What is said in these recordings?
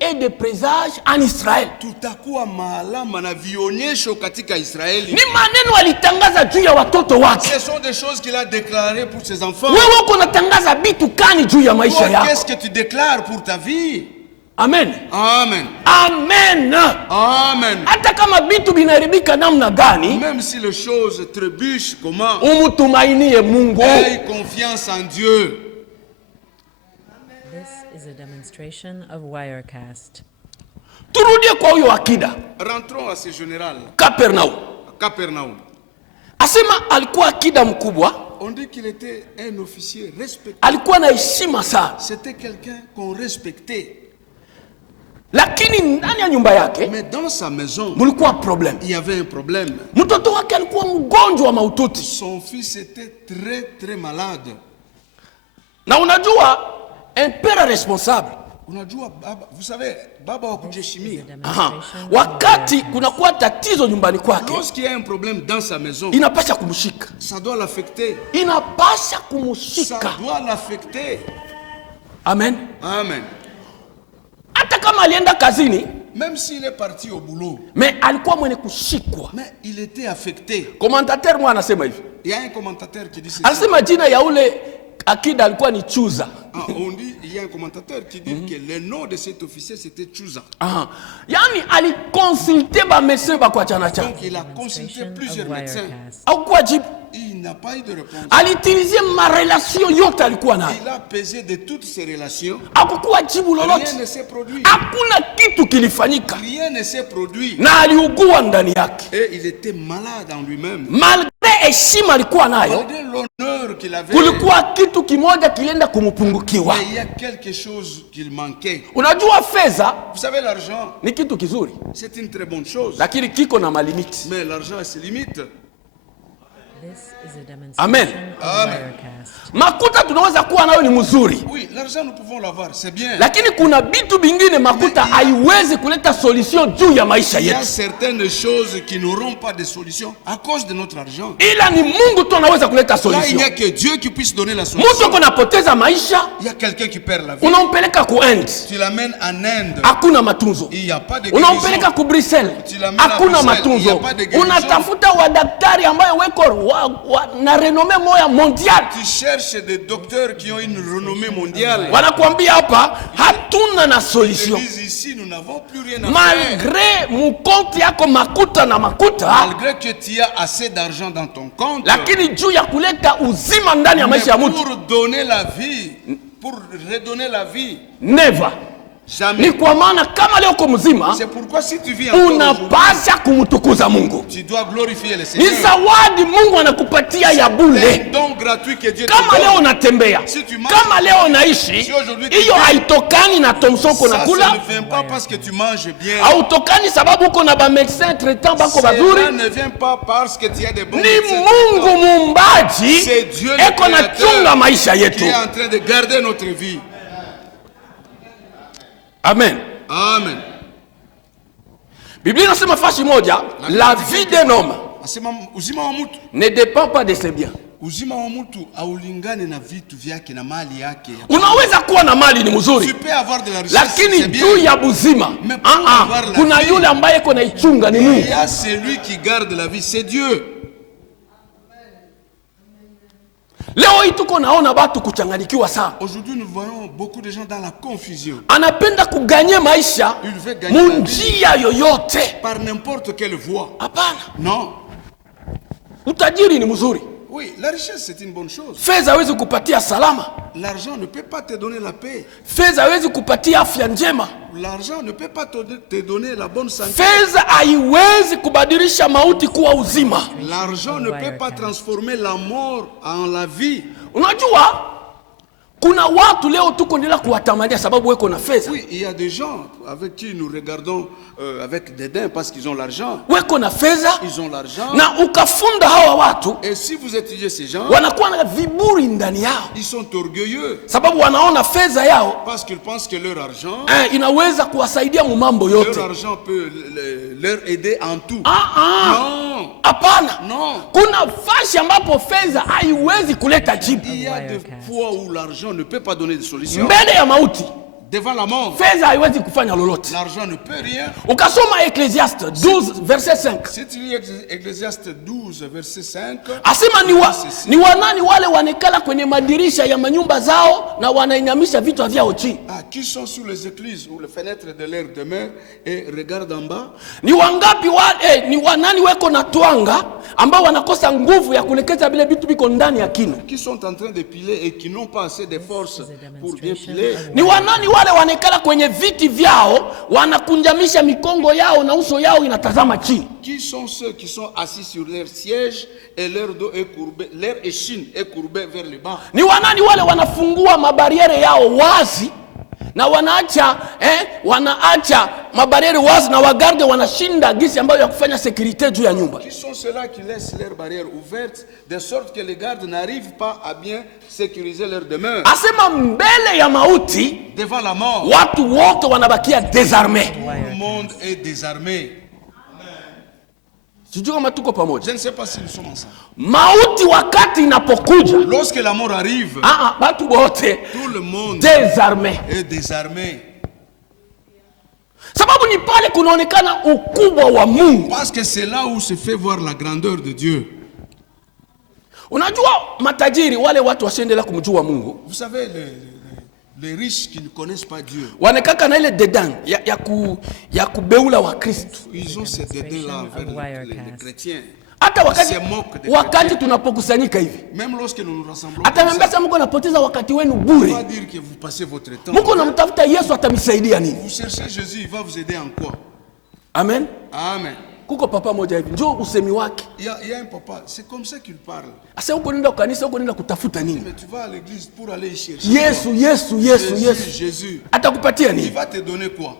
et des présages en Israël. Tutakuwa maalama na vionyesho katika Israeli. Ni maneno alitangaza juu ya watoto wake. Ce sont des choses qu'il a déclarées pour ses enfants. Wewe uko unatangaza vitu kani juu ya maisha yako? Qu'est-ce que tu déclares pour ta vie? Amen. Amen. Amen. Amen. Hata kama vitu vinaharibika namna gani, même si les choses trébuchent comment, umtumainie Mungu. aie confiance en Dieu. This is a demonstration of Wirecast. Turudie kwa huyo akida. Rentrons à ce général. Capernaum. Asema alikuwa akida mkubwa. On dit qu'il était un officier respecté. Alikuwa na heshima sana. C'était quelqu'un qu'on respectait. Lakini ndani ya nyumba yake, mais dans sa maison, mulikuwa problème. Il y avait un problème. Mtoto wake alikuwa mgonjwa maututi. Son fils était très très malade. Na unajua un père responsable. Unajua baba, vous savez baba wa kujiheshimia. Wakati kunakuwa tatizo nyumbani kwake, lorsqu'il y a un problème dans sa maison, inapasha kumshika. Ça doit l'affecter. Inapasha kumshika. Ça doit l'affecter. Amen. Amen. Hata kama alienda kazini, même s'il est parti au boulot, mais alikuwa mwenye kushikwa. Mais il était affecté. Commentateur moi anasema hivi. Il y a un commentateur qui dit ceci. Anasema jina ya ule akida alikuwa ni Chuza. On dit, il y a un commentateur qui dit que le nom de cet officier c'était Chuza. Yani aliconsulté ba médecin ba kwa chana cha. Donc il a consulté plusieurs médecins. Au kwa jibu. Il n'a pas eu de réponse. Aliutiliser ma relation yote alikuwa nayo. Il a pesé de toutes ses relations. Hakukuwa jibu lolote. Rien ne s'est produit. Hakuna kitu kilifanyika. Rien ne s'est produit. Na aliugua ndani yake. Et il était malade en lui-même. Malgré heshima alikuwa nayo, malgré l'honneur qu'il avait, kulikuwa kitu kimoja kilienda kumupungukiwa. Mais il y a quelque chose qu'il manquait. Unajua fedha, vous savez l'argent, ni kitu kizuri. C'est une très bonne chose. Lakini kiko na malimiti. Mais l'argent a ses limites. Amen. Amen. Makuta tunaweza kuwa nayo ni mzuri. Oui, l'argent nous pouvons l'avoir, c'est bien. Lakini kuna vitu vingine makuta haiwezi kuleta solution juu ya maisha yetu. Il y a certaines choses qui n'auront pas de solution à cause de notre argent. Ila ni Mungu tu anaweza kuleta solution. Là, il n'y a que Dieu qui puisse donner la solution. Mtu kunapoteza maisha, il y a quelqu'un qui perd la vie. Unampeleka ku Inde. Tu l'amènes en Inde. Hakuna matunzo. Il n'y a pas de guérison. Unampeleka ku Bruxelles. Hakuna matunzo. Unatafuta wadaktari ambayo weko na renommée moya mondiale. Tu cherches des docteurs qui ont une renommée mondiale. Wanakuambia hapa hatuna na solution. Ici nous n'avons plus rien à malgré mkonti yako makuta na makuta, malgré que tu as assez d'argent dans ton compte, lakini juu ya kuleta uzima ndani ya maisha ya mtu, pour donner la vie, pour redonner la vie, never. Ni kwa maana kama leo uko mzima, c'est pourquoi si tu vis unapasha kumtukuza Mungu. Tu dois glorifier le Seigneur. Ni zawadi Mungu anakupatia ya bure. Don gratuit que Dieu te kama donne. Leo unatembea, kama leo unaishi, hiyo haitokani na tomsoko na kula. Ça ne vient pas parce que tu manges bien. Hautokani sababu uko na ba médecin traitant bako bazuri. Ça ne vient pas parce que tu as des bons médecins. Ni Mungu muumbaji. C'est Dieu eko na chunga maisha yetu. Qui est en train de garder notre vie. Amen. Amen. Biblia inasema fashi moja, la vie d'un homme ne dépend pas de ses biens. Uzima wa mtu haulingani na vitu vyake na mali yake. Unaweza kuwa na mali ni mzuri. Tu peux avoir de la richesse. Lakini juu ya buzima, kuna yule ambaye iko na ichunga ni Mungu. Il y a celui qui garde la vie, c'est Dieu. Leo hii tuko naona watu kuchanganyikiwa sana. Aujourd'hui nous voyons beaucoup de gens dans la confusion. Anapenda kuganye maisha munjia yoyote. Par n'importe quelle voie. Hapana. Non. Utajiri ni mzuri. Oui, la richesse c'est une bonne chose. Fedha haiwezi kupatia salama. L'argent ne peut pas te donner la paix. Fedha haiwezi kupatia afya njema. L'argent ne peut pas te donner la bonne santé. Fedha haiwezi kubadilisha mauti kuwa uzima. L'argent ne peut pas transformer la mort en la vie. Unajua kuna watu leo tuko ndela kuwatamania sababu weko na fedha. Oui, il y a des gens avec qui nous regardons avec dédain parce qu'ils ont l'argent. Weko na fedha. Ils ont l'argent. Na ukafunda hawa watu. Et si vous étudiez ces gens, wanakuwa na viburi ndani yao. Ils sont orgueilleux. Sababu wanaona fedha yao. Parce qu'ils pensent que leur argent inaweza kuwasaidia mu mambo yote. Leur argent peut leur aider en tout. Non. Hapana. Non. Kuna fashi ambapo fedha haiwezi kuleta jibu. Il y a des fois où l'argent ne peut pas donner de solution. Mbele ya mauti. devant la mort. Fedha haiwezi kufanya lolote. L'argent ne peut rien. Ukasoma Ecclésiaste 12 verset 5. Si tu lis Ecclésiaste 12 verset 5. Asema ni wanani wale wanekala kwenye madirisha ya manyumba zao na wanainamisha vichwa vyao chini. Qui sont sous les écluses ou les fenêtres de leur demeure et regardent en bas. Ni wangapi ni wanani weko na twanga ambao wanakosa nguvu ya kulekeza vile vitu biko ndani ya kinu. Qui sont en train de piler et qui n'ont pas assez de force pour bien piler. Ni wanani wale wanekala kwenye viti vyao wanakunjamisha mikongo yao na uso yao inatazama chini. Qui sont ceux qui sont assis sur leur siège et leur dos est courbé, leur échine est courbée vers le bas. Ni wanani wale wanafungua mabariere yao wazi na wanaacha mabariere wazi na wagarde wanashinda gisi ambayo ya kufanya sécurité juu ya nyumba. Qui sont ceux-là qui laissent leurs barrières ouvertes de sorte que les gardes n'arrivent pas à bien sécuriser leur demeure. Asema mbele ya mauti devant la mort watu wote wanabakia désarmés. Tout le monde est désarmé. Je ne sais pas si nous sommes ensemble. Mauti wakati inapokuja, lorsque la mort arrive, watu wote tout le monde est désarmé. Sababu ni pale kunaonekana ukubwa wa Mungu. Parce que c'est là où se fait voir la grandeur de Dieu. Unajua matajiri wale watu wasiendelea kumjua Mungu. Vous savez les riches qui ne connaissent pas Dieu. Wanekaka na ile dédain ya kubeula wa Kristo. Ils ont ce dédain là vers les chrétiens. Hata wakati tunapokusanyika hivi. Même lorsque nous nous rassemblons. Atamwambia sasa mko napoteza wakati wenu bure. On va dire que vous passez votre temps. Mko namtafuta Yesu atamsaidia nini? Vous cherchez Jésus, il va vous aider en quoi? Amen. Amen. Kuko papa moja hivi njoo usemi wake. Il y a un papa, c'est comme ça qu'il parle. Asa uko nenda kanisa, uko nenda kutafuta nini? Mais tu vas à l'église pour aller chercher. Jésus. Atakupatia nini? Il va te donner quoi?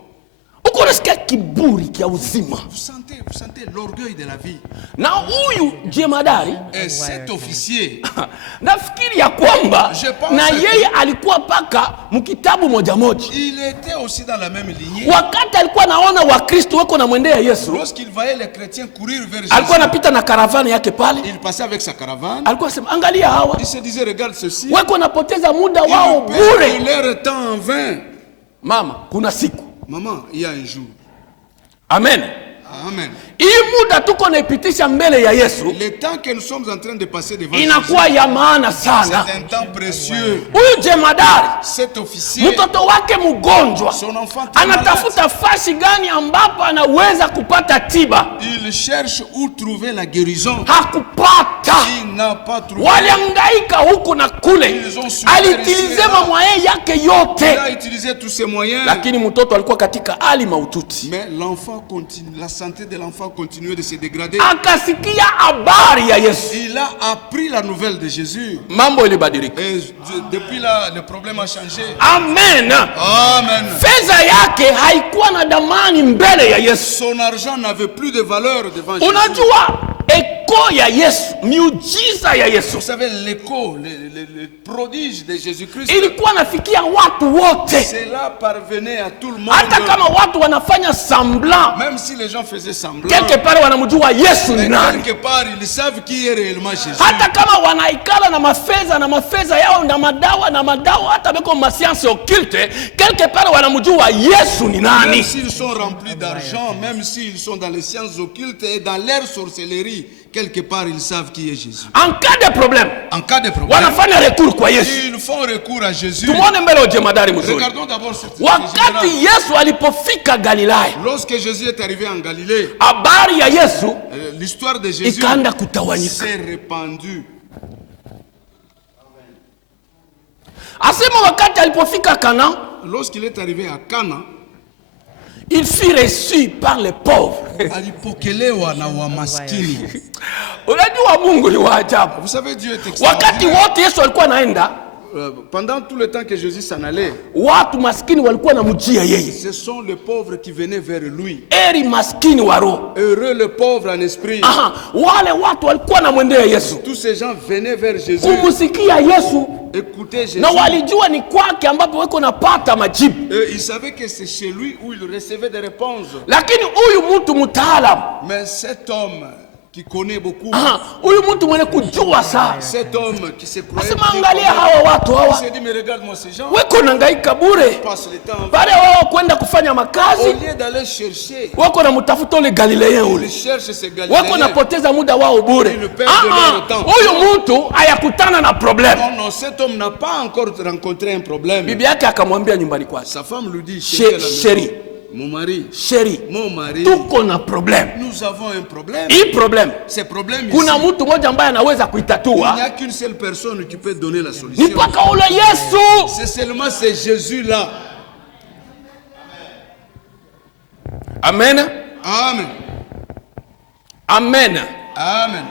Uko unasikia kiburi kia uzima. Vous sentez l'orgueil de la vie. Na huyu jemadari et cet officier nafikiri ya kwamba na yeye alikuwa paka mkitabu moja moja. Il était aussi dans la même lignée. Wakati alikuwa naona Wakristo wako na mwendea Yesu. Lorsqu'il voyait les chrétiens courir vers Jésus. Alikuwa anapita na caravane yake pale. Il passait avec sa caravane. Alikuwa sema angalia hawa. Il se disait regarde ceci. Wako napoteza muda wao bure. Ils perdent leur temps en vain. Mama, kuna siku. Maman, il y a un jour. Amen. Amen. Muda tuko naipitisha mbele ya Yesu. Le temps que nous sommes en train de passer devant inakuwa ya maana sana. C'est un temps précieux. Huyu jemadari, cet officier, mtoto wake mgonjwa, son enfant anatafuta fasi gani ambapo anaweza kupata tiba. Il cherche où trouver la guérison. Hakupata. Il n'a pas trouvé. Walihangaika huku na kule. Alitilize moyen yake yote. Il a utilisé tous ses moyens. Lakini mtoto alikuwa katika hali mahututi. Mais l'enfant continue, la santé de l'enfant continuait de se dégrader. Akasikia habari ya Yesu. Il a appris la nouvelle de Jésus. Mambo ilibadilika. Et depuis là, le problème a changé. Amen. Amen. Fedha yake haikuwa na damani mbele ya Yesu. Son argent n'avait plus de valeur devant Jésus. Unajua eko ya Yesu, miujiza ya Yesu. Vous savez l'écho, le prodige de Jésus-Christ. Ilikuwa nafikia watu wote. Cela parvenait à tout le monde. Hata kama watu wanafanya semblant. Même si les gens faisaient semblant. Quelque part wanamjua Yesu ni nani. Quelque part ils savent qui est réellement Jésus. Hata kama wanaikala na mafedha yao na madawa hata beko ma science occulte, quelque part wanamjua Yesu ni nani. Même s'ils sont remplis d'argent, même s'ils sont dans les sciences occultes et dans leur sorcellerie, quelque part ils savent qui est Jésus. En cas de problème, wanafanya recours kwa Yesu. Ils font recours à Jésus. Tumuone mbele wa jemadari mzuri. Regardons d'abord cette wakati Yesu alipofika Galilaya. Lorsque Jésus est arrivé en Galilée, habari ya Yesu l'histoire de Jésus ikaanza kutawanyika. s'est répandue. Asema wakati alipofika Kana, lorsqu'il est arrivé à Cana, il fut reçu par les pauvres. Alipokelewa na wamaskini. Unajua Mungu ni wa ajabu. Vous savez Dieu est extraordinaire. Wakati wote Yesu alikuwa anaenda, pendant tout le temps que Jésus s'en allait, watu maskini walikuwa namjia yeye. Ce sont les pauvres qui venaient vers lui. Eri maskini wa roho. Heureux le pauvre en esprit. Wale watu walikuwa namwendea Yesu. Tous ces gens venaient vers Jésus. Kumsikia Yesu. Écoutez Jésus. Na walijua ni kwake ambapo wako napata majibu. Ils savaient que c'est chez lui où il recevait des réponses. Lakini huyu mtu mtaalamu, mais cet homme qui connaît beaucoup. Huyu mtu mwenye kujua saa. Cet homme qui se croyait Asema angalia hawa watu hawa. il s'est dit, mais regarde-moi ces gens. Weko nangaika bure. Passe le temps. Baada wao kwenda kufanya Au makazi, lieu d'aller chercher, wako na mtafuta ule Galilean ils ule. cherchent ces Wako Galiléens. napoteza muda wao bure. Huyu mtu hayakutana na problem. Non, cet homme n'a pas encore rencontré un problème. Bibi yake akamwambia nyumbani kwake, Sa femme lui dit, chérie, mon mari, Chérie, mari, tuko na problem. nous avons un problème. Hii problem, Ces problèmes kuna ici, mtu mmoja ambaye anaweza il n'y kuitatua. a qu'une seule personne qui peut donner la Ni solution. mpaka ule Yesu. C'est seulement ce Jésus-là. Amen. Amen. Amen. Amen.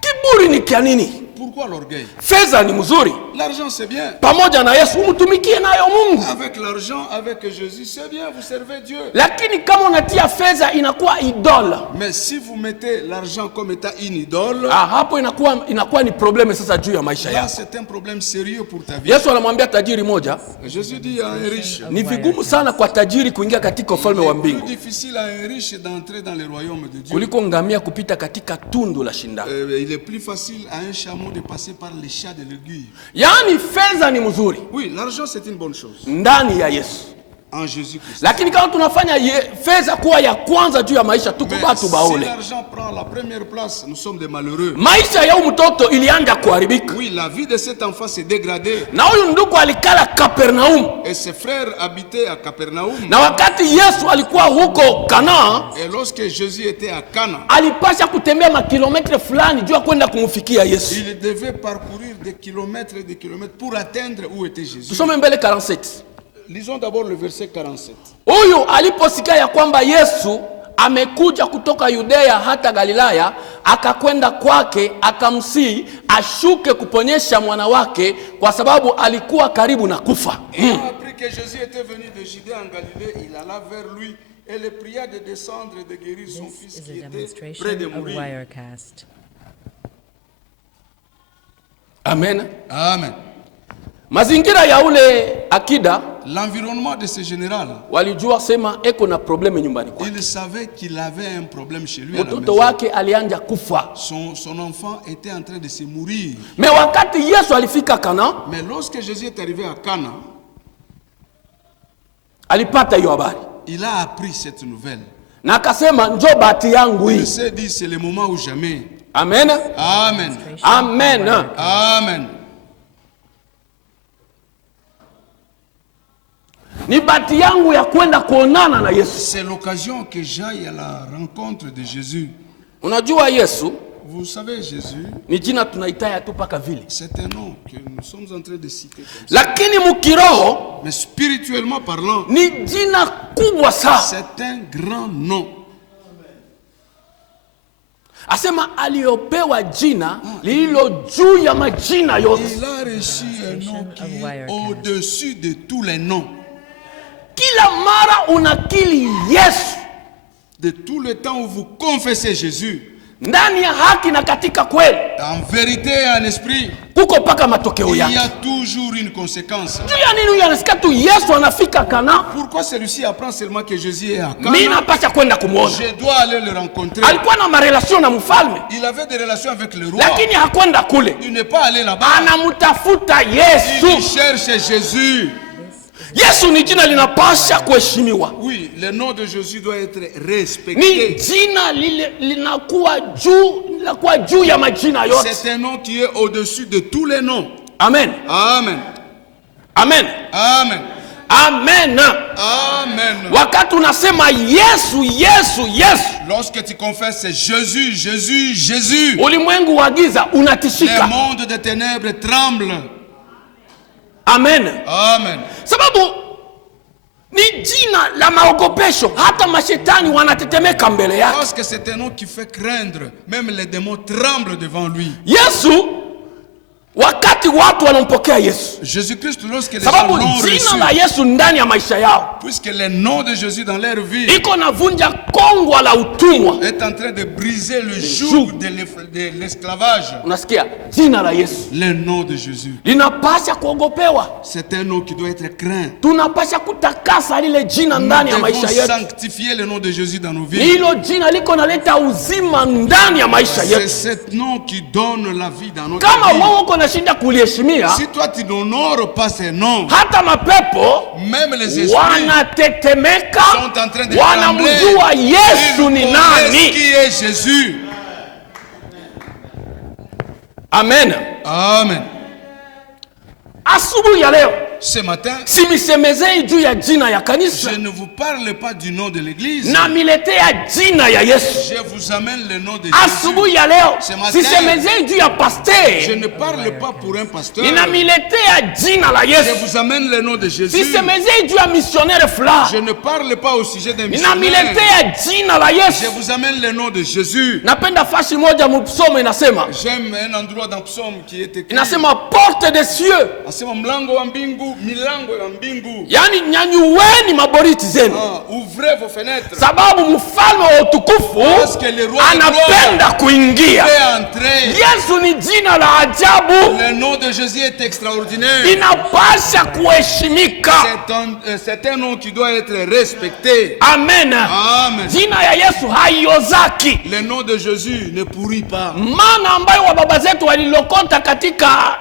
Kiburi ni kia nini? Pourquoi l'orgueil? Fedha ni mzuri. L'argent c'est bien. Pamoja na Yesu umtumikie nayo Mungu. Avec l'argent, avec Jésus, c'est bien, vous servez Dieu. Lakini kama unatia fedha inakuwa idole. Mais si vous mettez l'argent comme étant une idole, Hapo inakuwa ni probleme sasa juu ya maisha là yako. c'est un problème sérieux pour ta vie. Yesu anamwambia tajiri moja, Jésus dit à un riche, ni vigumu sana kwa tajiri kuingia katika ufalme wa c'est plus mbingu difficile à un riche d'entrer dans le royaume de Dieu. kuliko ngamia kupita katika tundu la shindano. Il est plus facile à un chameau de passer par les chats de l'aiguille. Yaani fedha ni mzuri Oui, l'argent c'est une bonne chose ndani ya Yesu. en Jésus-Christ. Lakini kama tunafanya fedha kuwa ya kwanza juu ya maisha, tuko Mais batu si baole. l'argent prend la première place, nous sommes des malheureux. Maisha ya huyu mtoto ilianza kuharibika. Oui, la vie de cet enfant s'est dégradée. Na huyu ndugu alikala Kapernaum. Et ses frères habitaient à Capernaum. Na wakati Yesu alikuwa huko Kana, Et lorsque Jésus était à Cana, alipasha kutembea makilometre fulani juu ya kwenda kumfikia Yesu. il devait parcourir des kilomètres et des kilomètres pour atteindre où était Jésus. Tusome mbele 47. Lisons d'abord le verset 47. Huyu aliposikia ya kwamba Yesu amekuja kutoka Yudea hata Galilaya, akakwenda kwake akamsihi ashuke kuponyesha mwana wake kwa sababu alikuwa karibu na kufa. Ayant appris que Jésus était venu de Judée en Galilée, il alla vers lui et le pria de descendre et de guérir son fils This is qui a était demonstration près de of mourir. Wirecast. Amen. Amen. Mazingira ya ule akida L'environnement de ce général, walijua sema eko na probleme nyumbani kwake. il savait qu'il avait un problème chez lui à la Mtoto maison. wake alianja kufa. Son enfant était en train de se mourir. Me wakati Yesu alifika Kana, Mais lorsque Jésus est arrivé à Cana, alipata hiyo habari il a appris cette nouvelle. na akasema njoo bahati yangu Il hii. s'est dit, c'est le moment ou jamais. Amen. Amen. Amen. Amen. Ni bahati yangu ya kwenda kuonana na Yesu. C'est l'occasion que j'aille à la rencontre de Jésus. Unajua Yesu Vous savez, Jésus, ni jina tunaitaya tu paka vile, c'est un nom que nous sommes en train de citer comme ça. lakini mukiroho Mais spirituellement parlant, ni jina kubwa sana. c'est un grand nom. Asema aliopewa jina lililo juu ya majina yote. Il a reçu un nom qui est au-dessus de tous les noms. Kila mara unakili Yesu De tout le temps où vous confessez Jésus, ndani ya haki na katika kweli, en vérité et en esprit, kuko paka matokeo il y yake. a toujours une conséquence. Juu ya nini huyu anasikia tu Yesu anafika Kana, Pourquoi celui-ci apprend seulement que Jésus est à mimi Cana? napasha kwenda kumuona? Je dois aller le rencontrer. Alikuwa na marelation na mfalme, Il avait des relations avec le roi. lakini hakwenda kule. Il n'est pas allé là-bas. Anamtafuta Il Yesu. cherche Jésus. Yesu ni jina linapasha kuheshimiwa. Oui, le nom de Jésus doit être Ni respecté. jina lile linakuwa juu ya majina yote. C'est un nom qui est au-dessus de tous les noms. Amen. Amen. Amen. Amen. Amen. Amen. Wakati unasema Yesu, Yesu, Yesu, Lorsque tu confesses Jésus, Jésus, Jésus, ulimwengu wa giza les unatishika. mondes des ténèbres tremblent. Amen. Amen. Sababu ni jina la maogopesho, hata mashetani wanatetemeka mbele yake. Parce que c'est un nom qui fait craindre. Même les démons tremblent devant lui. Yesu wakati wakati watu wanampokea Yesu, Jésus-Christ, lorsque les gens sababu l'ont jina reçu, la Yesu ndani ya maisha yao puisque le nom de Jésus dans leur vie iko navunja kongwa la utumwa. est en train de briser le joug de l'esclavage. Unasikia, jina la Yesu Le nom de Jésus, linapasha kuogopewa. c'est un nom qui doit être craint. Tunapasha kutakasa lile jina Nous ndani ya devons maisha yetu. sanctifier le nom de Jésus dans nos vies. Hilo jina liko naleta uzima ndani ya maisha C'est yetu. ce nom qui donne la vie dans notre Kama vie. wewe uko nashinda kuliheshimia, Si toi tu n'honores pas ces noms, hata mapepo même les esprits wanatetemeka, sont en train de wanamjua trembler. Yesu ni Ils connaissent nani. qui est Jésus. Amen. Amen. Asubuhi ya leo Ce matin, simisemezei juu ya jina ya kanisa, je ne vous parle pas du nom de l'église. na miletea jina ya Yesu. Je vous amène le nom de Asubuhi Jésus. ya leo Ce matin, sisemezei juu ya Je pasteur, ne parle pas pour un pasteur. ninamiletea jina la Je Yesu. vous amène le nom de Jésus. Sisemezei juu ya missionnaire fulani, Je ne parle pas au sujet d'un missionnaire. ninamiletea jina la Je Yesu. vous amène le nom de Jésus. Napenda fashi moja msomo inasema, J'aime un endroit dans Psaume qui est écrit. inasema porte des cieux, Asema mlango wa mbingu, milango ya mbingu. yani nyanyuweni maboriti zenu, Ouvrez vos fenêtres. sababu mfalme wa utukufu Parce que le roi anapenda kuingia. fait entrer. Yesu ni jina la ajabu, Le nom de Jésus est extraordinaire. inapasha kuheshimika. C'est un nom qui doit être respecté. Amen. Amen. Jina ya Yesu haiozaki. Le nom de Jésus ne pourrit pas. Mana ambayo wa baba zetu walilokota katika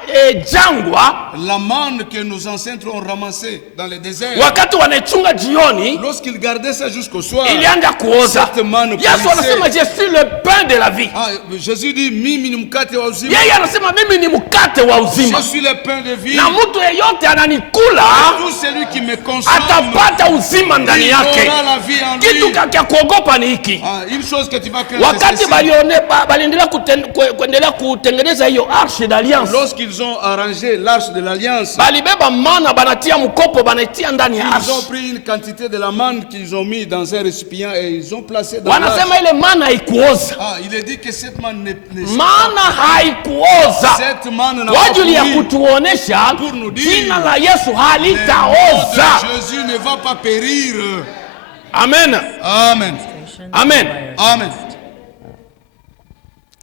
jangwa, La manne que nos ancêtres ont ramassée dans le désert, wakati wanaichunga jioni, lorsqu'ils gardaient ça jusqu'au soir, ilianza kuoza. cette manne Yesu anasema je suis le pain de la vie. Jésus dit, mimi ni mkate wa uzima. Yeye anasema mimi ni mkate wa uzima, Je suis le pain de vie. na mtu yeyote ananikula Tout celui qui me consomme, atapata uzima ndani il yake. aura la vie en Kitu lui. kya kuogopa ni hiki. Une chose que tu vas craindre, Wakati c'est ceci. baliendelea kuendelea kutengeneza hiyo arche d'alliance, Lorsqu'ils ont arrangé l'arche de l'alliance, balibeba mana banatia mkopo banatia ndani ya ils ont arche. pris une quantité de la manne qu'ils ont mis dans un récipient et ils ont placé dans l'arche. Wanasema ile mana haikuoza, Il est dit que cette manne ne mana haikuoza, cette manne n'a kwa pas ajili ya pourri. kutuonesha Pour nous dire, jina la Yesu Le nom halitaoza. de Jésus ne va pas périr. Amen. Amen. Amen. Amen.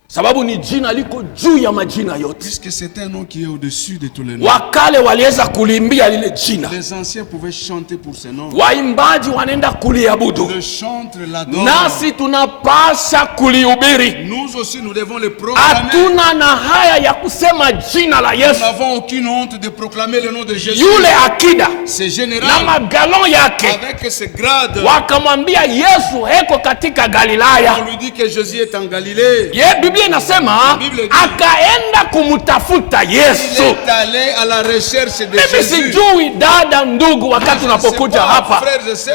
Sababu ni jina liko juu ya majina yote. Puisque c'est un nom qui est au-dessus de tous les noms. Wakale waliweza kulimbia lile jina, Les anciens pouvaient chanter pour ce nom. waimbaji wanaenda kuliabudu, Le chantre l'adore. nasi tunapasha kulihubiri. Nous aussi, nous devons le proclamer. Hatuna na haya ya kusema jina la Nous Yesu. n'avons aucune honte de proclamer le nom de Jésus. Yule akida C'est na général magalon yake avec ce grade. wakamwambia Yesu heko katika Galilaya. On lui dit que Jésus est en Galilée. Biblia inasema Bible dit, akaenda kumtafuta Il Yesu. est allé à la recherche de Mimi Jésus. sijui dada, ndugu, wakati unapokuja hapa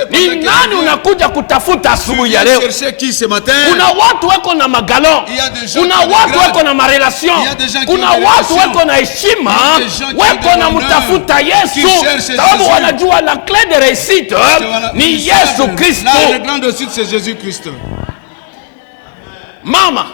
ni nani unakuja kutafuta asubuhi ya leo? Chercher qui ce matin? Kuna watu weko na magalon, Il y a des gens kuna qui ont des watu grades. weko na marelation, Il y a des gens qui kuna ont des watu relations. weko na heshima, Il y a des gens qui ont weko des na honneurs, mtafuta qui Yesu, cherchent sababu Jésus. wanajua la clé de réussite ni Yesu Kristo. Là, le grand de suite, c'est Jésus-Christ. Mama,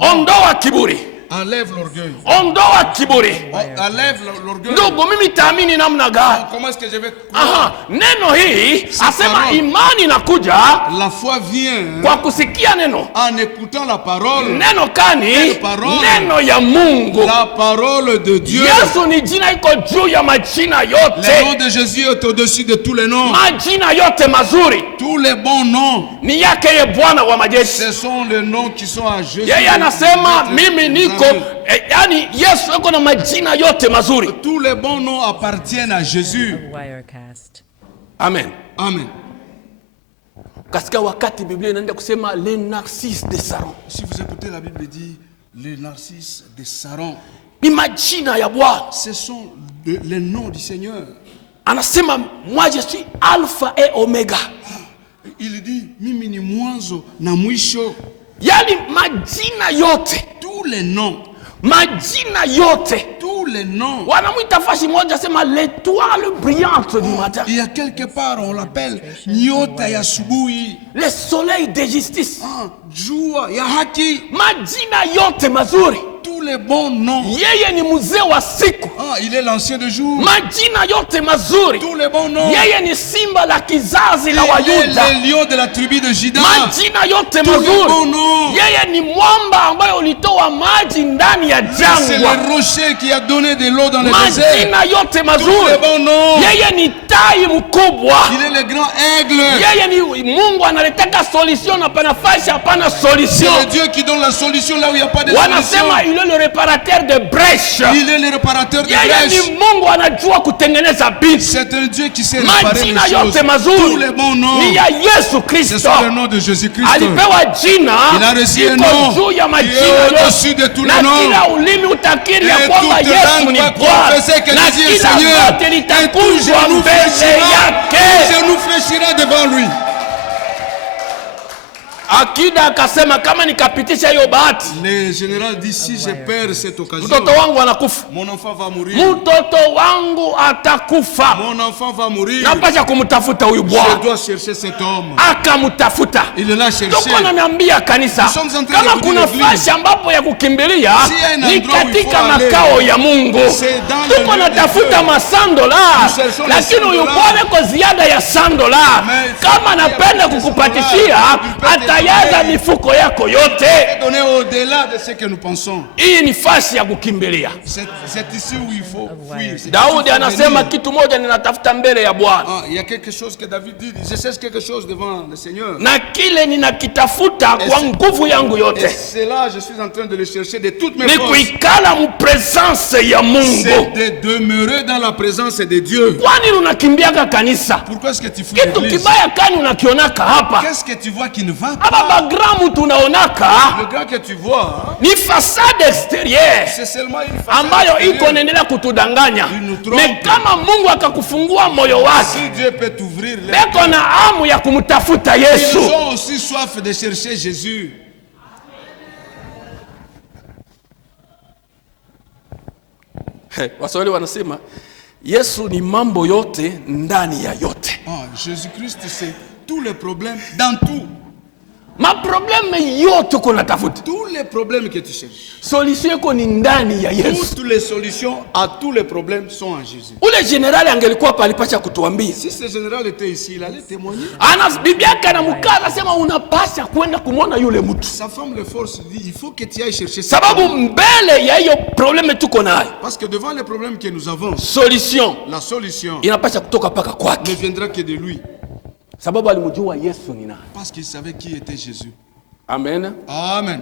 ondoa kiburi, Enlève l'orgueil. ondoa kiburi. Enlève l'orgueil. Ndugu, mimi taamini namna gani? Comment est-ce que je vais croire? Aha, neno hii asema parole. imani inakuja La foi vient kwa kusikia neno. en écoutant la parole. Neno kani? Neno parole. Neno ya Mungu. La parole de Dieu. Yesu ni jina iko juu ya majina Le nom yote. de Jésus est au-dessus de tous les noms. Majina yote mazuri Tous les bons noms, ni yake ye Bwana wa majeshi. ce sont les noms qui sont à Jésus. Yeye anasema mimi niko yani Yesu yuko na majina yote mazuri. Tous les bons noms appartiennent à Jésus. Wirecast. Amen. Amen. Katika wakati Biblia inaenda kusema les narcisses de Saron, Si vous écoutez la Bible dit les narcisses de Saron, ni majina ya Bwana. ce sont les noms du Seigneur. Anasema moi je suis alpha et omega. Il dit mimi ni mwanzo na mwisho. Yani majina yote, Tous les noms, majina yote. tous les noms. Wanamwita fashi moja sema l'étoile brillante du matin, Il y a quelque part on l'appelle nyota ya asubuhi. le soleil de justice. Jua ya haki. Majina yote mazuri Tous les bons noms. Yeye ni mzee wa siku. Ah, il est l'ancien de jour. Majina yote mazuri. Tous les bons noms. Yeye ni simba la kizazi la Il est Wayuda. le lion de la tribu de Juda. Majina yote Tous les bons mazuri. noms. Yeye ni mwamba ambayo ulitoa maji ndani ya C'est jangwa. le rocher qui a donné de l'eau dans le désert. Majina yote Tous les mazuri. bons noms. Yeye ni tai mkubwa. Il est le grand aigle. Yeye ni Mungu analetaka solution na panafasi hapana solution. C'est le Dieu qui donne la solution là où il n'y a pas de solution. Wanasema il est le réparateur de brèches. Il est le réparateur de Yeye brèches. ni Mungu anajua kutengeneza vitu. C'est un Dieu qui sait réparer les Majina choses. yote Tous mazuri les bons noms. ni ya Yesu Ce Kristo. sont le nom de Jésus-Christ. Alipewa jina Il a reçu un iko nom juu ya qui majina est yote, au-dessus de tous les na noms. kila ulimi utakiri ya Et kwamba toute Yesu langue ni va Bwana, confesser que na Jésus est kila Seigneur. goti Et tout litakunjwa genou mbele fléchira. yake. Tout genou fléchira devant lui. Akida akasema kama nikapitisha hiyo bahati, Le général dit si je perds cette occasion, mtoto wangu anakufa, mon enfant va mourir. mtoto wangu atakufa. Mon enfant va mourir. Napasha kumtafuta huyu Je Bwana. dois chercher cet homme. Akamtafuta. Il est là chercher. Tuko naniambia kanisa, Nous sommes en train kama de vous kuna dire fasi ambapo ya kukimbilia Si y a un ni endroit où il katika faut aller, makao ya Mungu. c'est dans le Tuko lieu de natafuta Dieu. masandola, Nous cherchons les lakini huyu $100. Bwana kwa ziada ya $100. Mais Kama anapenda si kukupatishia, $100, atayaza il peut mifuko yako yote. Donner au-delà de ce que nous pensons. Hii ni fasi ya kukimbilia. C'est ici où il faut fuir. C'est Daudi ici où il faut anasema venir. kitu moja ninatafuta mbele ya Bwana, Ah, il y a quelque chose que David dit. Je cherche quelque chose devant le Seigneur. na kile ninakitafuta kwa nguvu yangu Et yote c'est là, je suis en train de le chercher de toutes mes ni forces. kuikala mu presence ya Mungu. C'est de demeurer dans la présence de Dieu. Kwani unakimbiaga kanisa? Pourquoi est-ce que tu fous Kitu l'église? kibaya kani unakionaka hapa? Qu'est-ce que tu vois qui ne va Aba pas? bagramu tunaonaka Le gars que tu vois, ni fasade exterieur c'est seulement une façade ambayo iko extérieure. naendelea kutudanganya. Il nous trompe. Me kama Mungu akakufungua moyo wake, Si Dieu peut t'ouvrir les beko na hamu ya kumtafuta ils Yesu. ont aussi soif de chercher Jésus. Waswahili wanasema Yesu ni mambo yote ndani ya yote. Ah, Jésus-Christ, c'est tous les problèmes dans tout. Maprobleme yote uko natafuta, Tous les problèmes que tu cherches. solution iko ni ndani ya Yesu. Toutes les solutions à tous les problèmes sont en Jésus. Ule generali angelikuwa palipasha kutuambia. Si ce général était ici, il allait témoigner. Ana bibi yake anamkaza sema unapasha kwenda kumwona yule mtu, Sa femme le force, dit il faut que tu ailles chercher ça. sababu mbele ya hiyo probleme tuko nayo, Parce que devant les problèmes que nous avons, solution la solution inapasha kutoka paka ne kwake, viendra que de lui. sababu alimjua Yesu ni nani. Parce qu'il savait qui était Jésus. Amen. Amen.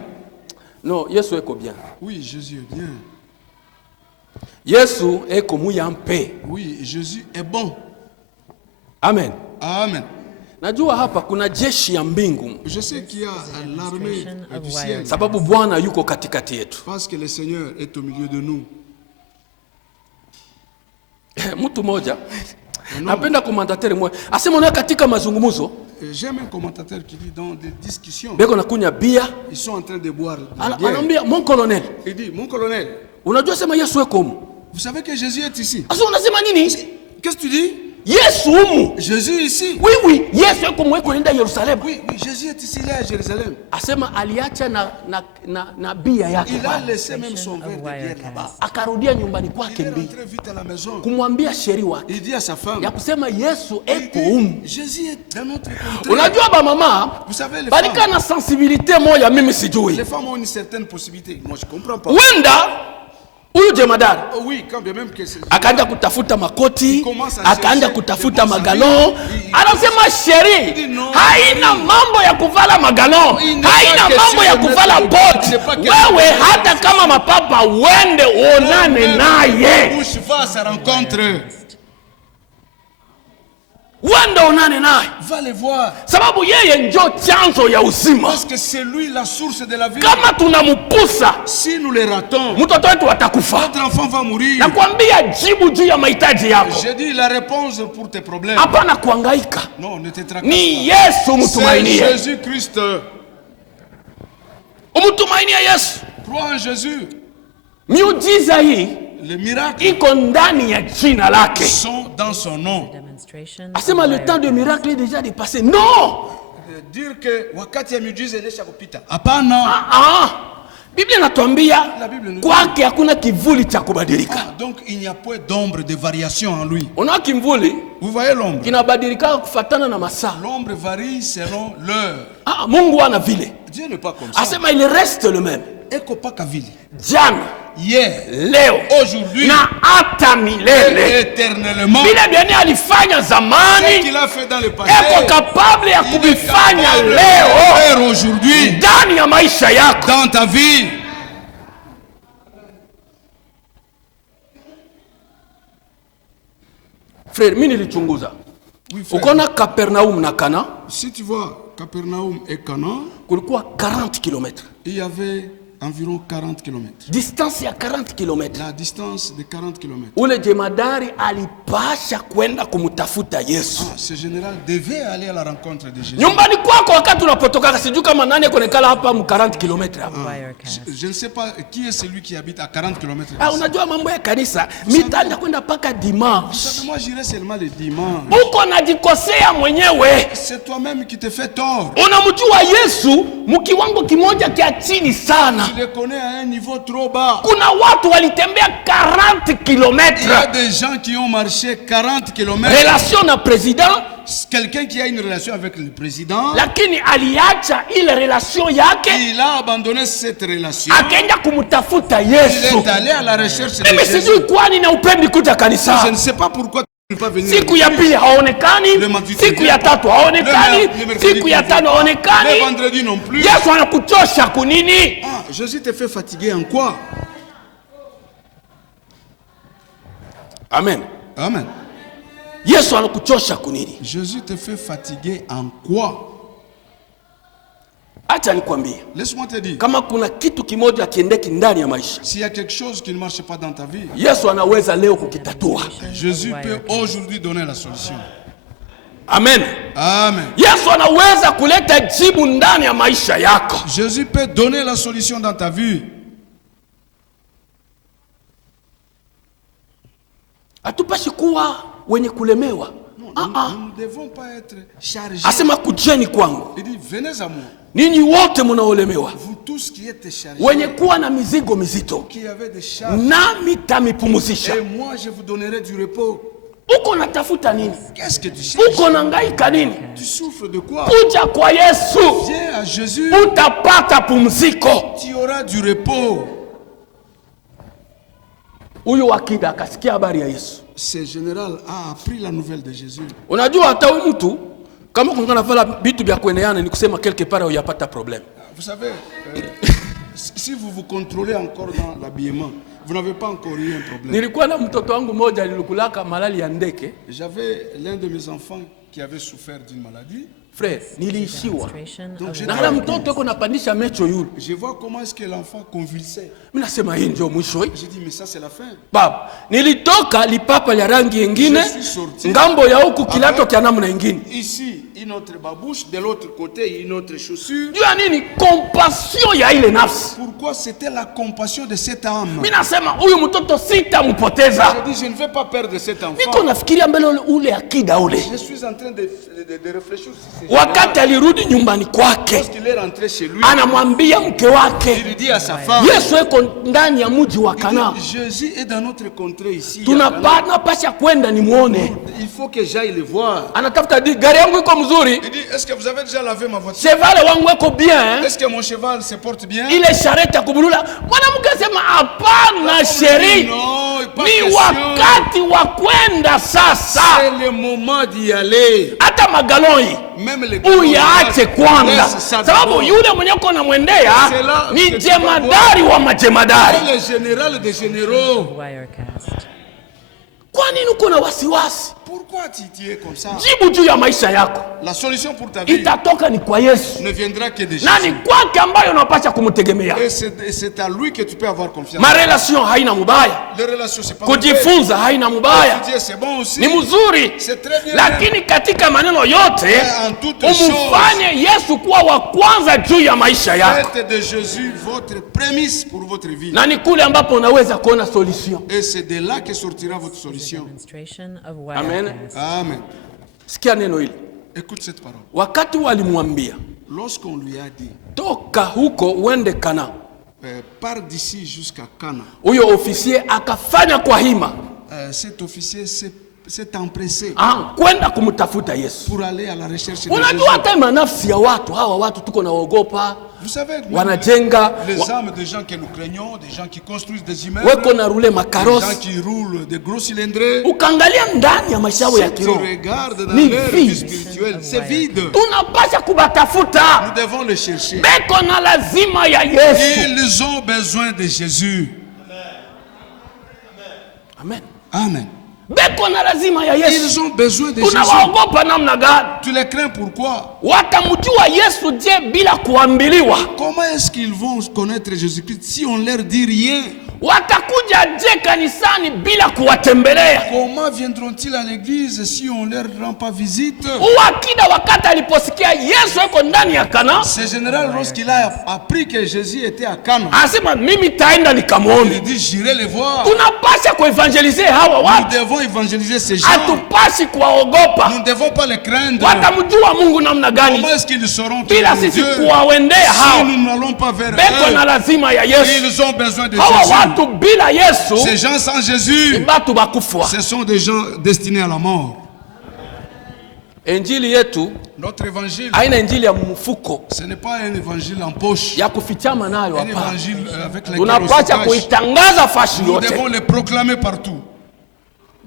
No, Yesu eko bien. Oui, Jésus est bien. Yesu eko muyampe. Oui, Jésus est bon. Amen. Amen. Najua hapa kuna jeshi ya mbingu, Je sais qu'il y a l'armée du ciel. sababu Bwana yuko katikati yetu. Parce que le Seigneur est au milieu de nous. Mtu moja napenda komandateri mmoja asema naye katika mazungumzo J'aime un commentateur qui dit dans des discussions, beko nakunya bia, ils sont en train de boire. de la bière. anaambia mon colonel, Il dit, mon colonel, unajua sema Yesu eko humu. vous savez que Jésus est ici. Asa unasema nini? Qu'est-ce que tu dis? Yesu humu. Jésus est ici. Oui, oui, Yesu eko mweko nenda Yerusalemu. Oui, oui, Jésus est ici, là à Jérusalem. Asema aliacha na bia yake Il a pale, laissé même son verre de bière là-bas. akarudia nyumbani Il kwake est mbili rentré vite à la maison. kumwambia sheri wake Il dit à sa femme, ya kusema Yesu il eko dit, humu. Jésus est dans notre contrée. Unajua ba mama Vous savez, les balika femmes, na sensibilité moya mimi sijui. les femmes ont une certaine possibilité. Moi, je ne comprends pas. Wenda huyu jemadari Oh oui, quand bien même que c'est... akaanza kutafuta makoti, Commence à akaanza chercher kutafuta des bons magalon. habits. Anasema sheri dit non. haina mambo ya kuvala magalon, Il n'est haina pas mambo ya question de kuvala mettre boti. il n'est pas question Wewe de- hata kama mapapa uende uonane Même naye, bouche va à sa rencontre. uende uonane naye, Va les voir. sababu yeye njo chanzo ya uzima. Parce que c'est lui la source de la vie. Kama tunamupusa Si nous les ratons, mtoto wetu atakufa. notre enfant va mourir. Nakwambia jibu juu ya mahitaji yako, J'ai dit la réponse pour tes problèmes. hapana kuhangaika. Non, ne te tracasse Ni pas. Yesu C'est mtumainie, Jésus-Christ. umtumainie Yesu. Crois en Jésus. Miujiza hii Les miracles iko ndani ya jina lake. sont dans son nom. Demonstration of Asema le temps de Wirecast. miracle est déjà dépassé. Non! Dire que wakati ya miujiza ilisha kupita. Hapana. Ah, Biblia inatuambia La Bible nous dit. kwake hakuna kivuli cha kubadilika. Ah, donc il n'y a point d'ombre de variation en lui. Unaona kimvuli Vous voyez l'ombre? kinabadilika kufatana na masaa. L'ombre varie selon l'heure. Ah, Mungu ana vile. Dieu n'est pas comme ça. Asema il reste le même. Eko paka vile. Jana, Hier, leo, aujourd'hui, na hata milele. éternellement. Vile vyenye alifanya Ce zamani qu'il a fait dans le passé, eko kapable ya il est kuvifanya capable de leo faire aujourd'hui ndani ya maisha yako. dans ta vie. Frère, mimi nilichunguza. Oui, frère. Ukaona Kapernaum na Kana Si tu vois Capernaum et Canaan, kulikuwa 40 km. il y avait environ 40 km. Distance ya 40 km. La distance de 40 km. Ule jemadari alipasha kwenda kumtafuta Yesu. Ce général devait aller à la rencontre de Jésus. Nyumbani kwako wakati unapotoka sijui kama nani konekala hapa mu 40 km hapa. Wirecast. Je ne sais pas qui est celui qui habite à 40 km. Ah, unajua mambo ya kanisa, mitanda kwenda paka dimanche. Moi, j'irai seulement le dimanche. Uko najikosea mwenyewe. C'est toi-même qui te fais tort. Unamjua Yesu mkiwango kimoja kia chini sana. Tu le connais à un niveau trop bas. Kuna watu walitembea 40 Il y a km. des gens qui ont marché 40 km. Relation na president, Quelqu'un qui a une relation avec le président, lakini aliacha ile relation yake il a abandonné cette relation. akaenda kumtafuta Il Yesu. est allé à la recherche de Mimi Jésus. sijui kwani na upendi kuja Je kanisa. ne sais pas pourquoi tu ne peux pas venir. Siku ya pili haonekani, siku ya tatu haonekani, siku ya tano Le haonekani. vendredi non plus. Yesu anakuchosha kunini? Ah, Jésus te fait fatiguer en quoi? Amen. Amen. Yesu anakuchosha kunini? Jésus te fait fatiguer en quoi? Acha nikwambie, Laisse-moi te dire. kama kuna kitu kimoja kiendeki ndani ya maisha, S'il y a quelque chose qui ne marche pas dans ta vie, Yesu anaweza leo kukitatua. Jésus peut aujourd'hui donner la solution. Amen. Amen. Yesu anaweza kuleta jibu ndani ya maisha yako. Jésus peut donner la solution dans ta vie. Hatupashi kuwa wenye kulemewa. Nous ne devons pas être chargés. Asema kujeni kwangu Il dit, venez à moi, ninyi wote mnaolemewa, vous tous qui êtes chargés, wenye kuwa na mizigo mizito, qui avez des charges, nami tamipumuzisha. et moi je vous donnerai du repos. Uko natafuta nini? Qu'est-ce que tu cherches? Uko nangaika nini? Tu souffres de quoi? Kuja kwa Yesu Viens à Jésus, utapata pumziko. tu auras du repos. Huyu akida akasikia habari ya Yesu. Ce général a appris la nouvelle de Jésus. Unajua hata huyu mtu kama kuna nafala vitu vya kueneana ni kusema quelque part huyapata problem. Vous savez, si vous vous contrôlez encore dans l'habillement, vous n'avez pas encore eu un problème. Nilikuwa na mtoto wangu mmoja nilikulaka malali ya ndeke. J'avais l'un de mes enfants qui avait souffert d'une maladie. Frère, niliishiwa. Demonstration Donc, of je Na hala mtoto yuko napandisha mecho yule. Je vois comment est-ce que l'enfant convulsait. Mimi nasema hii ndio mwisho hii. J'ai dit, mais ça c'est la fin. Baba, nilitoka lipapa ya rangi nyingine Je suis sorti. ngambo ya huku kilato kia namna nyingine. Ici, une autre babouche, de l'autre côté, une autre chaussure. Jua nini? Compassion ya ile nafsi. Pourquoi? C'était la compassion de cette âme. Mimi nasema huyu mtoto sitampoteza. J'ai dit, je ne vais pas perdre cet enfant. Niko nafikiria mbele ule akida ule. Je suis en train de réfléchir sur ces Wakati alirudi nyumbani kwake, Lorsqu'il est rentré chez lui, anamwambia mke il wake, dit à sa femme, Yesu eko ndani ya mji wa Kana. il dit, Jésus est dans notre contrée ici. à Cana. Tunapasha kwenda nimuone. Il faut que j'aille le voir. Anatafuta di gari yangu iko mzuri, Il dit, est-ce que vous avez déjà lavé ma voiture? chevale wangu eko bien, Est-ce que mon cheval se porte bien? ile charrette ya kubulula. Mwanamke asema hapana, sheri, Non, pas ni question. wakati wa kwenda sasa. C'est le moment d'y aller. Hata magaloi Même les uyaache kwanza, Laisse ça sababu d'abord. yule mwenye uko namwendea C'est là ni que tu jemadari wa majemadari. le général des généraux. Wirecast. Kwa nini uko na wasiwasi? Pourquoi tu es comme ça? Jibu juu ya maisha yako La solution pour ta vie itatoka ni kwa Yesu, ne viendra que de na Jésus. ni kwake ambayo unapasha kumtegemea. Et c'est à lui que tu peux avoir confiance. Marelation haina mubaya, Les relations, c'est pas mauvais. kujifunza haina mubaya, Étudier, c'est bon aussi. ni mzuri, C'est très bien. lakini katika maneno yote Mais en toutes umufanye Yesu kuwa wa kwanza juu ya maisha yako, Faites de Jésus votre prémisse pour votre vie. na ni kule ambapo unaweza kuona solution. Et c'est de là que sortira votre solution. Demonstration of Amen. Wirecast. Amen. Sikia neno hili, Écoute cette parole. wakati walimwambia Lorsqu'on lui a dit, toka huko uende Kana, part d'ici jusqu'à Cana. Huyo ofisier akafanya kwa hima Cet officier s'est empressé kwenda kumtafuta Yesu. pour aller à la recherche de Jésus. Unajua hata manafsi ya watu hawa, watu tuko naogopa, Vous savez, wanajenga les âmes des gens que nous craignons, des gens qui construisent des immeubles, weko na rule des makarosi, gens qui roulent des gros cylindrés. ukaangalia ndani ya maisha yao ya Si tu kiroho regardes dans ni leur vie vide. spirituelle, c'est vide. Tunapasha kubatafuta, Nous devons le chercher. beko na lazima ya Yesu. Ils ont besoin de Jésus. Amen. Amen. Beko na lazima ya Yesu. Ils ont besoin de Jésus. Tunawaogopa namna gani? Tu les crains pourquoi? Watamjua Yesu je bila kuambiliwa? Comment est-ce qu'ils vont connaître Jésus-Christ si on leur dit rien? Watakuja je kanisani bila kuwatembelea? Comment viendront-ils à l'église si on leur rend pas visite? Akida wakati aliposikia Yesu yuko ndani ya Kana, C'est général lorsqu'il a appris que Jésus était à Cana. asema mimi taenda Il nikamwone. dit j'irai les voir. Tunapasha kuevangelize hawa Nous watu, devons évangéliser ces gens. hatupashi kuwaogopa. Nous ne devons pas les craindre. Watamjua Mungu namna gani Comment est-ce qu'ils sauront bila que sisi Dieu kuwawendea si hao? nous n'allons pas vers Beko na eux? lazima ya Yesu. Ils ont besoin de Hawa Jésus. watu bila Yesu Ces gens sans Jésus, batu bakufwa. ce sont des gens destinés à la mort. Injili yetu Notre évangile, haina injili ya mfuko ce n'est pas un évangile en poche. ya kufichama nayo, Un hapana. évangile avec lequel on Tunapasha se cache. kuitangaza fashi Nous yote. devons les proclamer partout.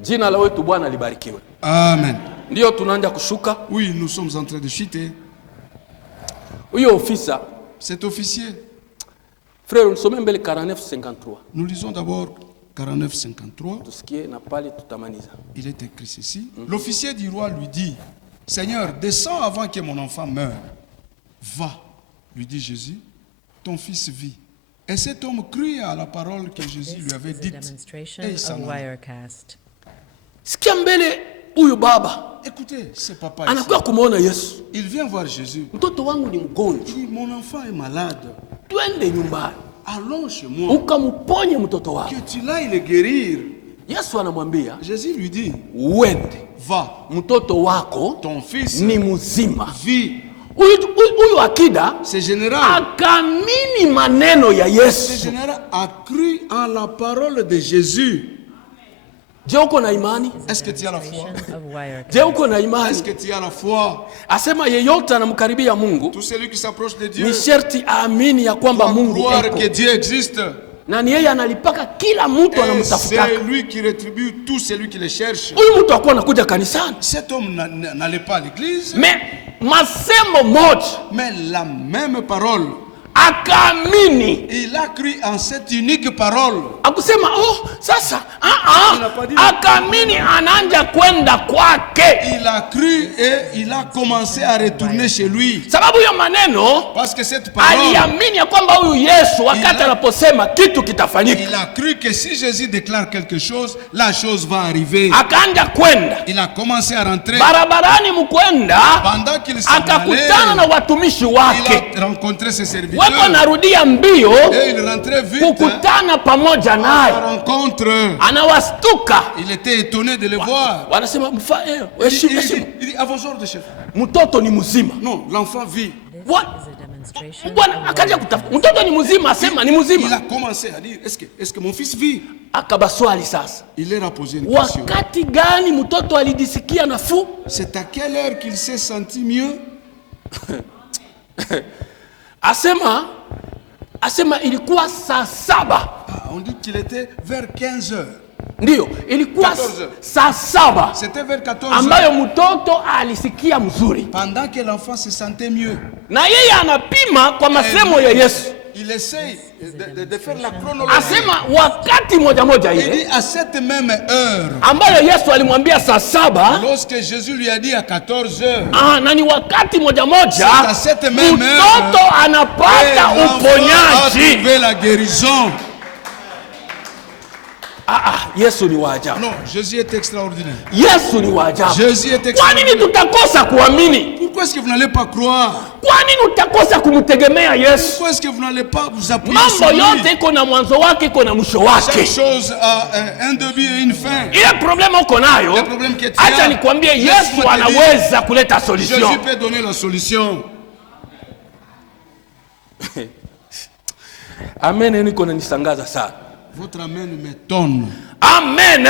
Jina la wetu Bwana libarikiwe. Amen. Ndio tunaanza kushuka. Oui, nous sommes en train de chuter. Huyo ofisa, Cet officier, frère, nisome mbele 49:53. nous lisons d'abord 49-53. Tusikie na pale tutamaliza. Il est écrit ceci. L'officier du roi lui dit, Seigneur, descends avant que mon enfant meure. Va, lui dit Jésus, ton fils vit. Et cet homme crut à la parole que Jésus lui avait This is a dite. demonstration Et il of s'en alla. Wirecast. Sikia mbele huyu baba Écoutez, ce papa ici, anakuja kumuona Yesu. il vient voir Jésus. Mtoto wangu ni Il mgonjwa, dit, mon enfant est malade. twende nyumbani Allons chez moi. ukamponye mtoto wako. Que tu l'ailles le guérir. Yesu anamwambia Jésus lui dit, uende, va, mtoto wako ton fils ni mzima. vit. Huyu akida Ce général, akaamini maneno ya ce Yesu. général a cru en la parole de Jésus. Je uko na imani? Est-ce que tu as la foi? Demonstration of Wirecast. Je uko na Est-ce imani? que tu as la foi? Asema yeyote anamkaribia Mungu Tout celui qui s'approche de Dieu ni sherti aamini ya kwamba doit Mungu croire que eko, Dieu existe. na ni yeye analipaka kila mtu Et anamtafutaka. c'est lui qui rétribue tout celui qui le cherche. Huyu mtu akuwa anakuja kanisani, Cet homme n'allait pas à l'église, me masemo moja mais la même parole. akaamini, Il a cru en cette unique parole. akusema oh, sasa Il n'a pas dit- akaamini, anaanja kwenda kwake, Il a cru et il a commencé à retourner chez lui. sababu hiyo maneno Parce que cette parole, aliamini ya kwamba huyu Yesu wakati Ila- anaposema kitu kitafanyika, il a cru que si Jésus déclare quelque chose, la chose va arriver. akaanja kwenda Il a commencé à rentrer. barabarani, mkwenda Pendant qu'il s'en akakutana na allait, watumishi wake il a rencontré ses weko serviteurs. narudia mbio Et il rentrait vite kukutana pamoja à naye, la rencontre. anawastuka, Il était étonné de le voir. wanasema Il dit, à vos ordres, chef. mtoto ni mzima. Non, l'enfant vit. This What? is a demonstration Bwana of akaja kutafuta mtoto ni mzima, asema ni Il mzima. a commencé à dire, est-ce que mon fils vit? Akabaswali sasa, Il leur a posé une question. wakati gani mtoto alijisikia nafuu? C'est à quelle heure qu'il s'est senti mieux? Asema ilikuwa saa 7. Ah, on dit qu'il était vers 15 heures. Ndiyo, ilikuwa 14. saa 7 C'était vers 14 heures. ambayo mtoto alisikia mzuri, Pendant que l'enfant se sentait mieux. na yeye anapima kwa masemo ya Yesu. Il essaye de faire la chronologie. Asema wakati moja moja Il ile dit à cette même heure, ambayo Yesu alimwambia saa 7, lorsque Jésus lui a dit à 14 heures, na ni wakati moja c'est moja à cette même heure mtoto que anapata l'enfant a uponyaji. trouvé la guérison. Yesu ni wa ajabu. Non, Jésus est extraordinaire. Yesu ni wa ajabu. Jésus est Kwa extraordinaire. nini tutakosa kuamini? Pourquoi est-ce que vous n'allez pas croire? Kwa nini utakosa kumtegemea Yesu? Pourquoi est-ce que vous n'allez pas vous appuyer Mambo sur lui? yote iko na mwanzo wake, iko na mwisho Chaque wake. chose a un début et une fin. Ile problema uko nayo, Le problème que tu acha as, nikwambie, laisse-moi Yesu te anaweza kuleta Jésus solution. peut donner la solution. Amen, niko nanisangaza sana. Votre amen m'étonne. Amen.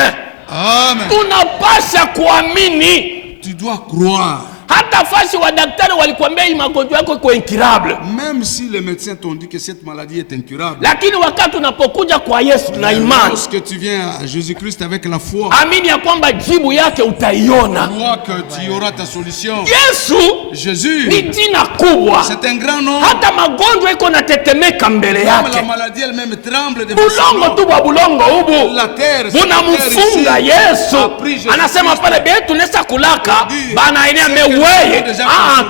Amen. Tunapasha kuamini. Tu dois croire. Hata fashi wa daktari walikwambia hii magonjwa yako iko incurable. Même si les médecins t'ont dit que cette maladie est incurable. Lakini wakati unapokuja kwa Yesu na imani, lorsque tu viens à Jésus-Christ avec la foi, amini ya kwamba jibu yake utaiona. crois que tu auras ta solution. Yesu Jésus, ni jina kubwa. c'est un grand nom. Hata magonjwa iko natetemeka mbele Même yake. la maladie elle-même tremble devant Bulongo tu bwa bulongo ubu. la terre. Bunamfunga Yesu. Anasema pale betu nesa kulaka bana enea meweye.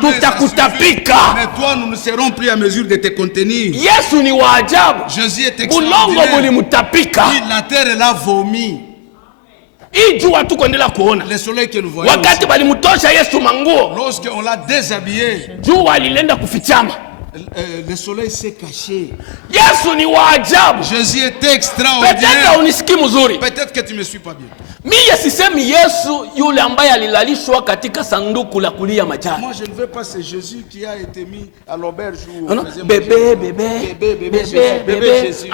Tutakutapika. Mais toi nous ne serons plus à mesure de te contenir. Yesu ni wa ajabu. Jésus est Bulongo extraordinaire. bulimutapika. La terre elle a vomi. Hii jua tu kuendelea kuona. Le soleil que nous voyons. Wakati balimutosha Yesu manguo, Lorsqu'on l'a déshabillé, jua lilienda kufichama. le soleil s'est caché. Yesu ni wa ajabu. Jésus est Peut-être extraordinaire. unisikii mzuri. Peut-être que tu me suis pas bien. Mimi sisemi Yesu yule ambaye alilalishwa katika sanduku la kulia majani. Moi je ne veux pas ce Jésus qui a été mis à l'auberge où Non, on faisait bébé. Jésus.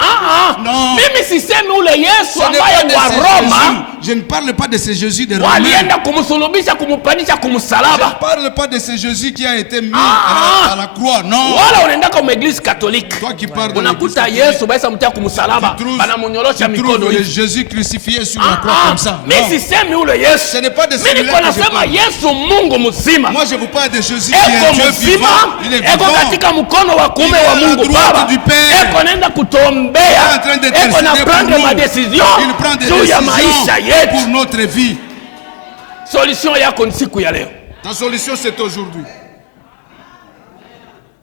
Non. Mimi sisemi ule Yesu Ce n'est ambaye pas de wa ce Roma Jésus. Je ne parle pas de ce Jésus de Rome. walienda kumsulubisha kumupandisha Je ne kumsalaba. parle pas de ce Jésus qui a été mis à la croix. Non. Wala unaenda kwa église catholique. Toi qui parles de Unakuta l'église Yesu baisa mtia kumsalaba, banamunyorosha tu mikono trouves le hivi. Jésus crucifié sur la croix comme ça. Mimi Non. sisemi ule Yesu. Ce n'est pas de Mimi celui-là niko que je nasema parle. Yesu Mungu mzima. Moi je vous parle de Jésus qui Eko est Dieu mzima, vivant. Il est eko vivant. katika mkono wa kuume Il est wa à la Mungu droite Baba. du Père. Eko naenda Il est en kutuombea. train de Eko na intercéder prendre pour ma nous. décision Il prend des juu ya maisha décisions yetu. pour notre vie. Solution yako ni siku ya leo. Ta solution c'est aujourd'hui.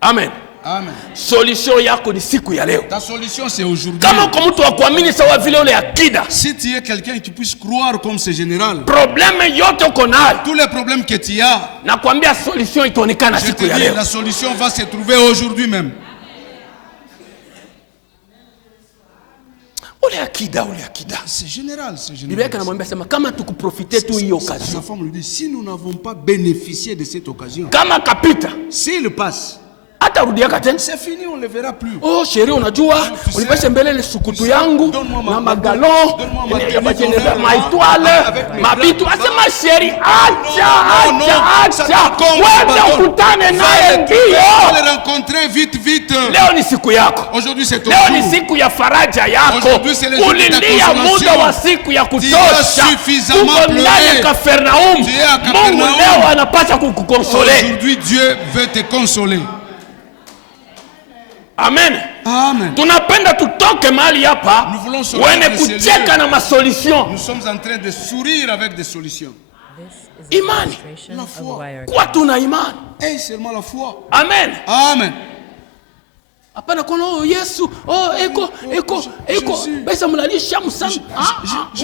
Amen. Amen. Solution yako ni siku ya leo. Ta solution c'est aujourd'hui. Kama uko mtu wa kuamini sawa vile ule akida, Si tu es quelqu'un qui puisse croire comme ce général, probleme yote uko nayo, tous les problèmes que tu as, nakwambia solution itaonekana je siku te ya dis, leo. la solution va se trouver aujourd'hui même. Ule akida. C'est général, c'est Biblia général. yake anamwambia sema kama tukuprofite tu hiyo Sa occasion. femme lui dit, si nous n'avons pas bénéficié de cette occasion, Kama kapita, s'il passe, hata rudiaka tena. c'est fini, on ne le verra plus. Oh, chérie, unajua ulipesha mbele ile sukutu yangu na magalon ya majeneza maitwale mabitu. Asema chérie, acha wende ukutane naye Va ndio. le rencontrer vite, vite. Leo ni siku yako. Aujourd'hui c'est ton Leo ni jour. siku ya faraja yako. Aujourd'hui, c'est le jour de ta Ulilia consolation. muda wa siku ya Tu kutosha. as suffisamment Uko ndani pleuré. ya Kapernaum. Tu es à Mungu Kapernaum. leo anapata kukukonsole. Aujourd'hui Dieu veut te consoler. Amen. Amen. Tunapenda tutoke mahali hapa Nous voulons sortir wene de ces kucheka lieux. na masolution. Nous sommes en train de sourire avec des solutions. This is a Imani. demonstration La of foi. Wirecast. Kuwa tuna imani. Et seulement la foi. Amen. Amen. Hapana kuna Yesu, eko Jésus. besa mlalisha msana.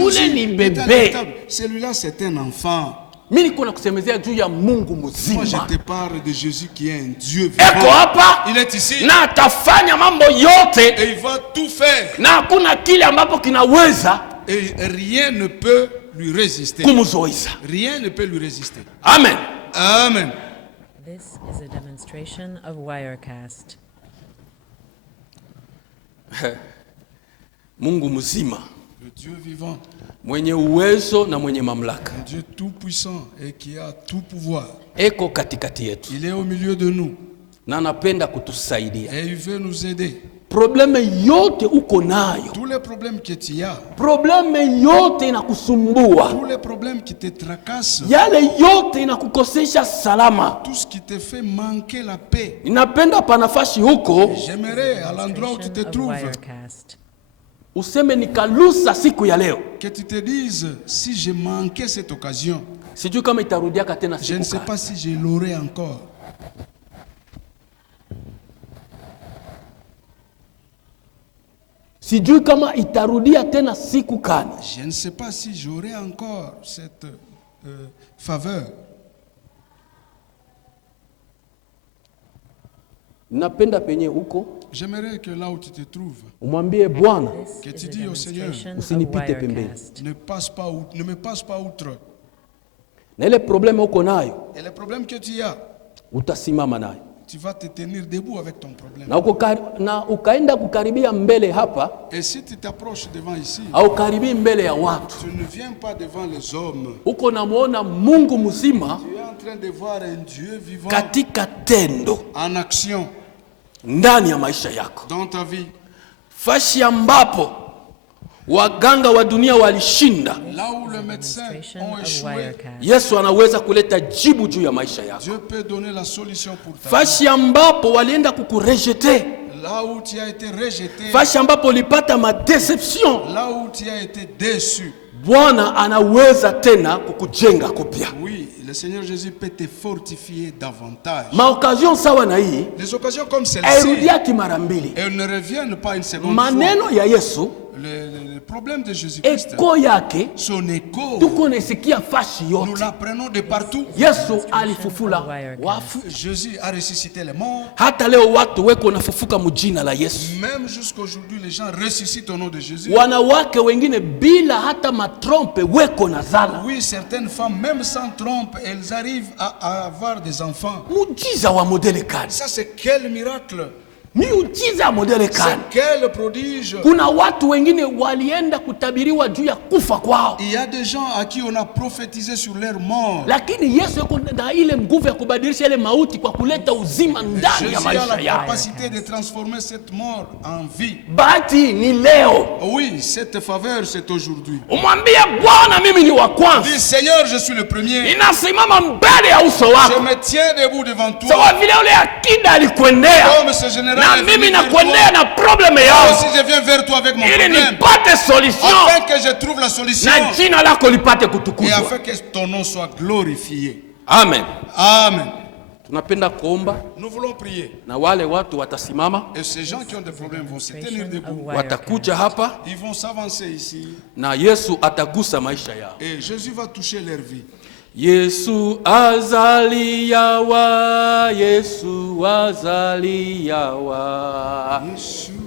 Ule ni est bebe. adoptable. Celui-là c'est un enfant. Mimi niko nakusemezea juu ya Mungu Moi je mzima. te parle de Jésus qui est un Dieu Eko vivant. hapa Il est ici na atafanya mambo yote et il va tout faire. na hakuna kile ambapo kinaweza Et rien ne peut lui résister. kumzoeza. Rien ne peut lui résister. Amen. Amen. This is a demonstration of Wirecast. Mungu mzima Le Dieu vivant, mwenye uwezo na mwenye mamlaka un Dieu tout puissant et qui a tout pouvoir. eko katikati yetu Il est au milieu de nous na anapenda kutusaidia. et il veut nous aider. Probleme yote uko nayo, Tous les problèmes que tu as, probleme yote inakusumbua, tous les problèmes qui te tracassent, yale yote inakukosesha salama, tout ce qui te fait manquer la paix. inapenda panafasi huko J'aimerais à l'endroit où tu te Demonstration of trouves Wirecast. useme nikalusa siku ya leo. que tu te dises, si j'ai manqué cette occasion, Sijui kama itarudiaka tena je ne siku sais gani. pas si je l'aurai encore. Sijui kama itarudia tena siku gani. Je ne sais pas si j'aurai encore cette faveur. Napenda penye huko J'aimerais que là où tu te trouves, umwambie Bwana, que This tu is a dis au Seigneur, demonstration of Usinipite pembeni. Wirecast. ne me passe pas outre. na ile probleme uko nayo Et les problèmes que tu as, utasimama nayo. tu vas te tenir debout avec ton problème. na ukaenda kukaribia mbele hapa, Et si tu t'approches devant ici, au karibii mbele ya watu, tu ne viens pas devant les hommes. uko namuona Mungu mzima Tu es en train de voir un Dieu vivant katika tendo en action ndani ya maisha yako. dans ta vie. Fashi ambapo waganga wa dunia walishinda, Là où les médecins Demonstration ont of échoué, Wirecast. Yesu anaweza kuleta jibu juu ya maisha yako. Dieu peut donner la solution pour ta vie. Fashi ambapo walienda kukurejete, Là où tu as été rejeté, fashi ambapo ulipata madeception, là où tu as été déçu, Bwana anaweza tena kukujenga kupya. oui, le Seigneur Jésus peut te fortifier davantage. Maokazio sawa na hii Les occasions comme celle-ci, hairudiaki mara mbili. elles ne reviennent pas une seconde fois. Maneno ya Yesu Le problème de Jésus-Christ, eko yake son écho, tuko nasikia fashi nous yote. l'apprenons de partout. Yesu alifufula wafu, Jésus a ressuscité les morts. hata leo watu weko nafufuka mujina la Yesu. Même jusqu'aujourd'hui, les gens ressuscitent au nom de Jésus. Wanawake wengine bila hata matrompe weko na zala. Oui, certaines femmes, même sans trompe, elles arrivent à avoir des enfants. Mujiza wa modele kani, Ça, c'est quel miracle! miujiza ya modele C'est kani. quel prodige! Kuna watu wengine walienda kutabiriwa juu ya kufa kwao, Il y a des gens à qui on a prophétisé sur leur mort. lakini Yesu yuko na ile nguvu ya kubadilisha ile mauti kwa kuleta uzima ndani Jésus ya a maisha la yao. capacité de transformer cette mort en vie. Bahati ni leo, Oui, cette faveur, c'est aujourd'hui. umwambie Bwana, mimi ni wa Dis, kwanza, Seigneur, je suis le premier. ninasimama mbele ya uso Je wako, me tiens debout devant toi. sawa vile ule akida alikwendea Comme ce général na est mimi venu vers nakwendea toi. na probleme Moi yao, aussi, je viens vers toi avec mon ili problème. nipate solution Afin que je trouve la solution. na jina lako lipate Et kutukuzwa. afin que ton nom soit glorifié. Amen. Amen. Tunapenda kuomba Nous voulons prier. na wale watu watasimama, Et ces gens qui ont des problèmes vont se tenir Demonstration of debout. watakuja Wirecast. hapa Ils vont s'avancer ici. na Yesu atagusa maisha yao. Et Jésus va toucher leur vie. Yesu azaliyawa, Yesu azaliyawa. Yeshua.